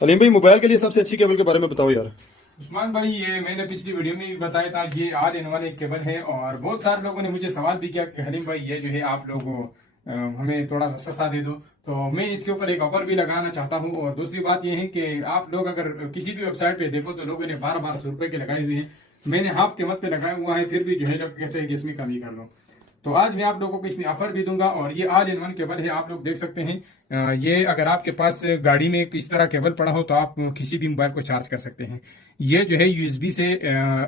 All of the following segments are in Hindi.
अलीम भाई, मोबाइल के लिए सबसे अच्छी केबल के बारे में बताओ यार। उस्मान भाई, ये मैंने पिछली वीडियो में भी बताया था, ये ऑल इन वन एक केबल है। और बहुत सारे लोगों ने मुझे सवाल भी किया कि हलीम भाई ये जो है आप लोगों हमें थोड़ा सा सस्ता दे दो। तो मैं इसके ऊपर एक ऑफर भी लगाना चाहता हूँ। और दूसरी बात ये है कि आप लोग अगर किसी भी वेबसाइट पे देखो तो लोगों ने 1200 रुपए के लगाए हुए हैं। मैंने हाफ कीमत पे लगाया हुआ है, फिर भी जो है लोग कहते हैं कि इसमें कमी कर लो। तो आज मैं आप लोगों को इसमें ऑफर भी दूंगा। और ये ऑल इन वन केबल है, आप लोग देख सकते हैं। ये अगर आपके पास गाड़ी में इस तरह केबल पड़ा हो तो आप किसी भी मोबाइल को चार्ज कर सकते हैं। ये जो है यूएसबी से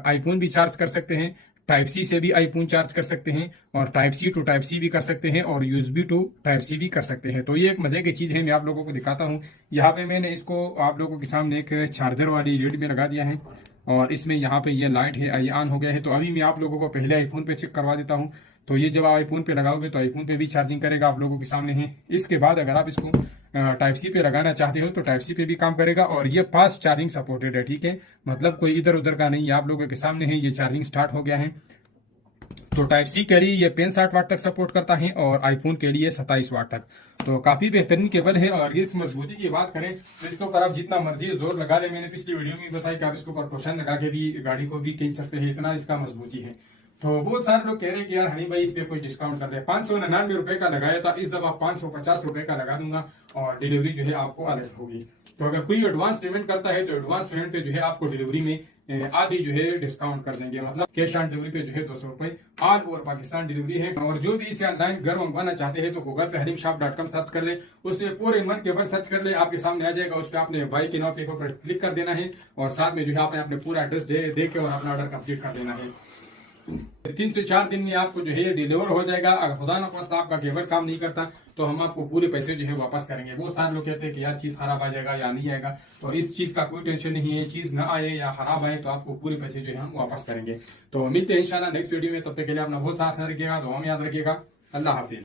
आईफोन भी चार्ज कर सकते हैं, टाइप सी से भी आईफोन चार्ज कर सकते हैं, और type C to type C भी कर सकते हैं, और यूएसबी टू टाइप सी भी कर सकते हैं। तो ये एक मजे की चीज है, मैं आप लोगों को दिखाता हूँ। यहाँ पे मैंने इसको आप लोगों के सामने एक चार्जर वाली लीड में लगा दिया है। और इसमें यहाँ पे ये लाइट है, ये ऑन हो गया है। तो अभी मैं आप लोगों को पहले आईफोन पे चेक करवा देता हूँ। तो ये जब आप आईफोन पे लगाओगे तो आईफोन पे भी चार्जिंग करेगा, आप लोगों के सामने है। इसके बाद अगर आप इसको टाइप सी पे लगाना चाहते हो तो टाइप सी पे भी काम करेगा। और ये फास्ट चार्जिंग सपोर्टेड है, ठीक है। मतलब कोई इधर उधर का नहीं है, आप लोगों के सामने है। ये चार्जिंग स्टार्ट हो गया है। तो टाइप सी के लिए ये 65 वाट तक सपोर्ट करता है, और आईफोन के लिए 27 वाट तक। तो काफी बेहतरीन केबल है। और इस मजबूती की बात करें तो इसके ऊपर आप जितना मर्जी जोर लगा ले, मैंने पिछली वीडियो में बताया कि आप इसके ऊपर टोशन लगा के भी गाड़ी को भी खींच सकते हैं, इतना इसका मजबूती है। तो बहुत सारे लोग कह रहे हैं कि यार हनी भाई इस पे कोई डिस्काउंट कर दे। 599 का लगाया था, इस दफा 550 रुपए का लगा दूंगा। और डिलीवरी जो है आपको अलग होगी। तो अगर कोई एडवांस पेमेंट करता है तो एडवांस पेमेंट पे जो है आपको डिलीवरी में आधी जो है डिस्काउंट कर देंगे। मतलब कैश ऑन डिलीवरी पे जो है 200 रुपए ऑल ओवर पाकिस्तान डिलीवरी है। और जो भी इसे ऑनलाइन घर मंगवाना चाहते हैं तो गूगल पे हलीमशॉप.com सर्च कर ले, उसमें पूरे इन वन केबल सर्च कर ले, आपके सामने आ जाएगा। उस पर आपने बाई के नाम पे ऊपर क्लिक कर देना है, और साथ में जो है आपने अपने पूरा एड्रेस दे के और अपना ऑर्डर कंप्लीट कर देना है। 3 से 4 दिन में आपको जो है डिलीवर हो जाएगा। अगर खुदा न खास्ता आपका केबल काम नहीं करता तो हम आपको पूरे पैसे जो है वापस करेंगे। बहुत सारे लोग कहते हैं कि यार चीज खराब आ जाएगा या नहीं आएगा, तो इस चीज का कोई टेंशन नहीं है। चीज ना आए या खराब आए तो आपको पूरे पैसे जो है हम वापस करेंगे। तो मिलते हैं इंशाल्लाह नेक्स्ट वीडियो में। तब तक के लिए अपना बहुत साथ रखिएगा, दुआ में याद रखिएगा। अल्लाह हाफिज।